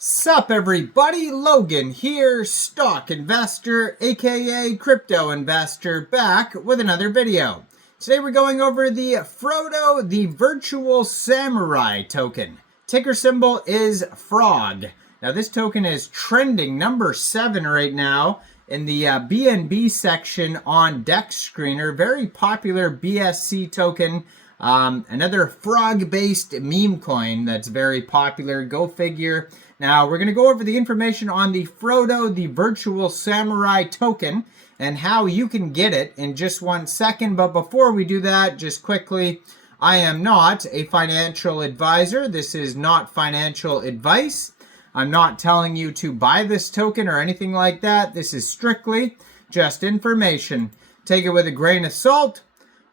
Sup everybody, Logan here, stock investor, aka crypto investor, back with another video. Today we're going over the Frodo, the virtual samurai token. Ticker symbol is FROG. Now this token is trending number 7 right now in the BNB section on DEX Screener. Very popular BSC token. Another frog-based meme coin that's very popular. Go figure. Now, we're going to go over the information on the Frodo, the virtual samurai token, and how you can get it in just 1 second. But before we do that, just quickly, I am not a financial advisor. This is not financial advice. I'm not telling you to buy this token or anything like that. This is strictly just information. Take it with a grain of salt.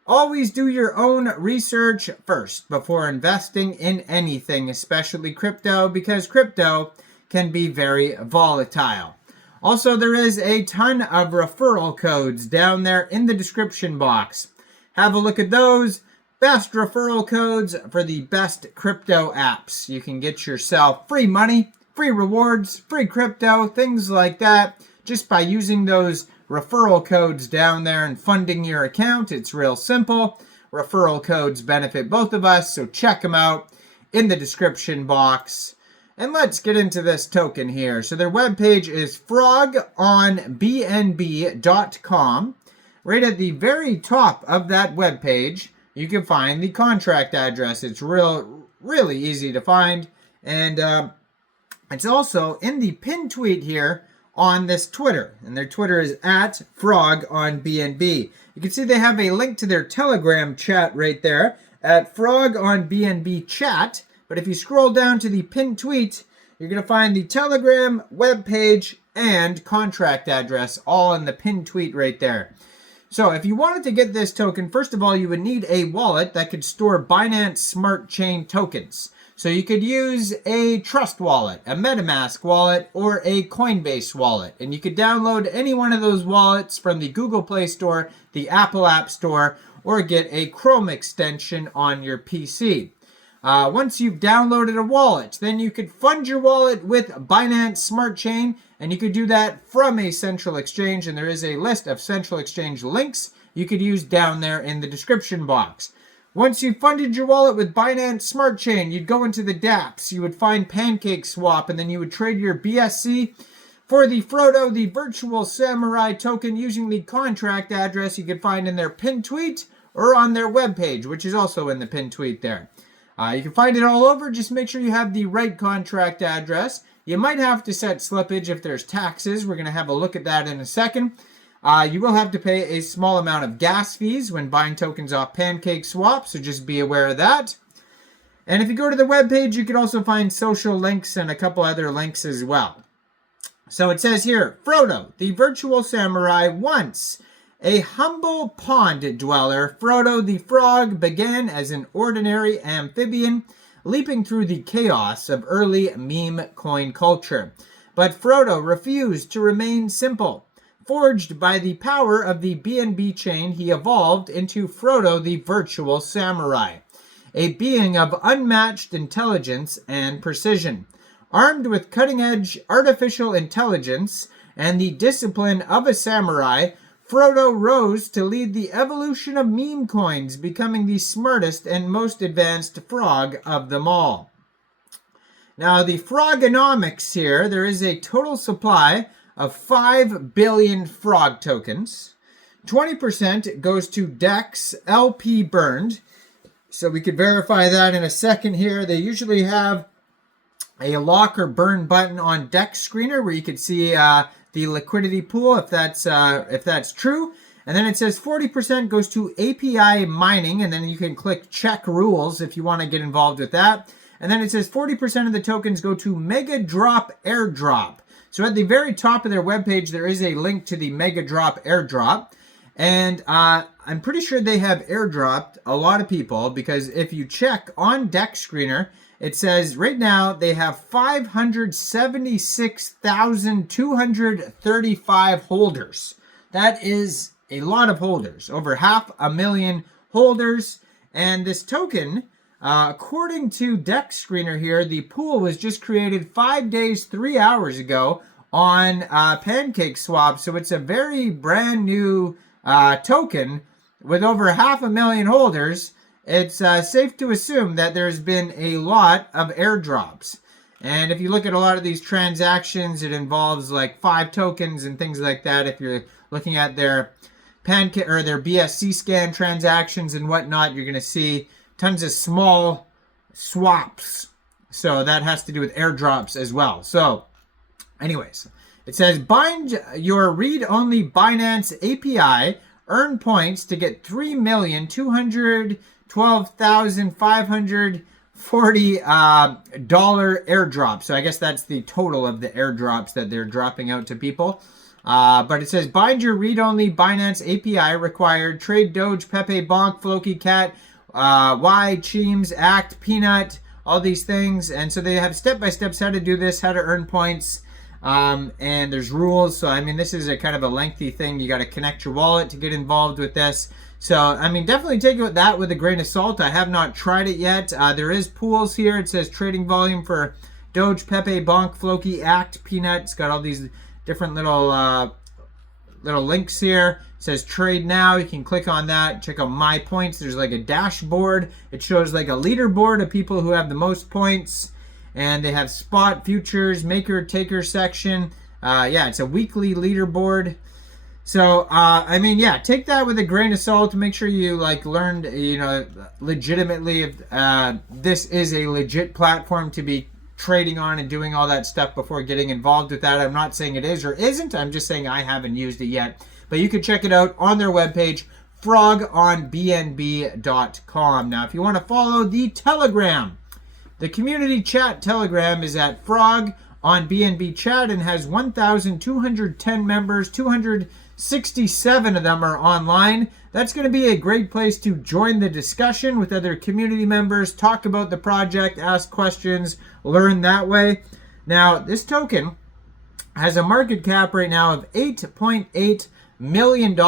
Always do your own research first before investing in anything, especially crypto, because crypto can be very volatile. Also, there is a ton of referral codes down there in the description box. Have a look at those. Best referral codes for the best crypto apps. You can get yourself free money, free rewards, free crypto, things like that, just by using those referral codes down there and funding your account. It's real simple. Referral codes benefit both of us, so check them out in the description box. And let's get into this token here. So their webpage is frogonbnb.com. Right at the very top of that webpage, you can find the contract address. It's really easy to find. And it's also in the pinned tweet here on this Twitter, and their Twitter is at frogonbnb. You can see they have a link to their Telegram chat right there at frogonbnb chat, but if you scroll down to the pinned tweet, you're going to find the Telegram webpage and contract address all in the pinned tweet right there. So if you wanted to get this token, first of all, you would need a wallet that could store Binance Smart Chain tokens. So you could use a Trust wallet, a MetaMask wallet, or a Coinbase wallet. And you could download any one of those wallets from the Google Play Store, the Apple App Store, or get a Chrome extension on your PC. Once you've downloaded a wallet, then you could fund your wallet with Binance Smart Chain, and you could do that from a central exchange. And there is a list of central exchange links you could use down there in the description box. Once you funded your wallet with Binance Smart Chain, you'd go into the dApps, you would find Pancakeswap, and then you would trade your BSC for the Frodo, the virtual samurai token, using the contract address you could find in their pinned tweet or on their webpage, which is also in the pinned tweet there. You can find it all over. Just make sure you have the right contract address. You might have to set slippage if there's taxes. We're going to have a look at that in a second. You will have to pay a small amount of gas fees when buying tokens off Pancakeswap, so just be aware of that. And if you go to the webpage, you can also find social links and a couple other links as well. So it says here, Frodo, the virtual samurai, once a humble pond dweller, Frodo the frog began as an ordinary amphibian, leaping through the chaos of early meme coin culture. But Frodo refused to remain simple. Forged by the power of the BNB chain, he evolved into Frodo the virtual samurai, a being of unmatched intelligence and precision. Armed with cutting-edge artificial intelligence and the discipline of a samurai, Frodo rose to lead the evolution of meme coins, becoming the smartest and most advanced frog of them all. Now, the frogonomics here, there is a total supply of 5 billion frog tokens. 20% goes to DEX LP burned. So we could verify that in a second here. They usually have a lock or burn button on DEX Screener where you could see the liquidity pool if that's true. And then it says 40% goes to API mining, and then you can click check rules if you want to get involved with that. And then it says 40% of the tokens go to Mega Drop Airdrop. So at the very top of their webpage, there is a link to the Mega Drop Airdrop. And I'm pretty sure they have airdropped a lot of people, because if you check on DEX Screener, it says right now they have 576,235 holders. That is a lot of holders, over 500,000 holders. And this token According to Deck Screener here, the pool was just created 5 days, 3 hours ago on Pancakeswap. So it's a very brand new token with over 500,000 holders. It's safe to assume that there's been a lot of airdrops. And if you look at a lot of these transactions, it involves like 5 tokens and things like that. If you're looking at their their BSC scan transactions and whatnot, you're going to see tons of small swaps. So that has to do with airdrops as well. So anyways, it says bind your read-only Binance API, earn points to get 3,212,540 airdrops. So I guess that's the total of the airdrops that they're dropping out to people. But it says bind your read-only Binance API required. Trade Doge, Pepe, Bonk, Floki, Cat, Y, Cheems, Act, Peanut, all these things. And so they have step-by-steps how to do this, how to earn points. And there's rules. So, I mean, this is a kind of a lengthy thing. You got to connect your wallet to get involved with this. So, I mean, definitely take that with a grain of salt. I have not tried it yet. There is pools here. It says trading volume for Doge, Pepe, Bonk, Floki, Act, Peanut. It's got all these different little links here. It says trade now. You can click on that. Check out my points. There's like a dashboard. It shows like a leaderboard of people who have the most points. And they have spot, futures, maker, taker section. Yeah, it's a weekly leaderboard. So, I mean, yeah, take that with a grain of salt. Make sure you, like, learned, you know, legitimately if this is a legit platform to be trading on and doing all that stuff before getting involved with that. I'm not saying it is or isn't. I'm just saying I haven't used it yet. But you can check it out on their webpage, frogonbnb.com. Now, if you want to follow the Telegram, the community chat Telegram is at Frog on BNB Chat and has 1,210 members. 267 of them are online. That's going to be a great place to join the discussion with other community members, talk about the project, ask questions, learn that way. Now, this token has a market cap right now of $8.8 million.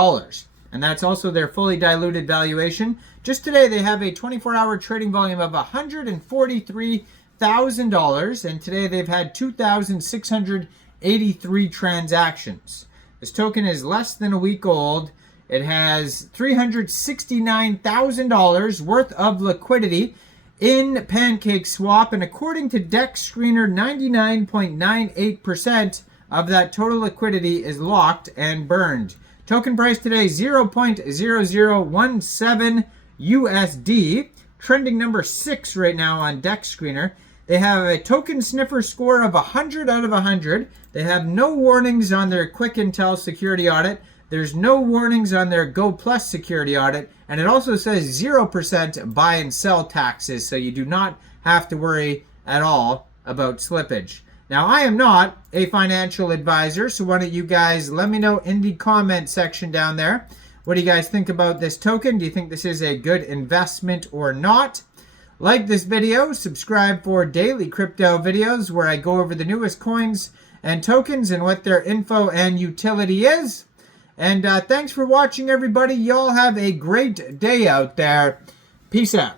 And that's also their fully diluted valuation. Just today, they have a 24-hour trading volume of $143,000. And today, they've had 2,683 transactions. This token is less than a week old. It has $369,000 worth of liquidity in Pancakeswap. And according to Deck Screener, 99.98% of that total liquidity is locked and burned. Token price today, 0.0017 USD. Trending number 6 right now on Deck Screener. They have a token sniffer score of 100 out of 100. They have no warnings on their Quick Intel security audit. There's no warnings on their Go Plus security audit. And it also says 0% buy and sell taxes. So you do not have to worry at all about slippage. Now, I am not a financial advisor, so why don't you guys let me know in the comment section down there. What do you guys think about this token? Do you think this is a good investment or not? Like this video, subscribe for daily crypto videos where I go over the newest coins and tokens and what their info and utility is. And thanks for watching, everybody. Y'all have a great day out there. Peace out.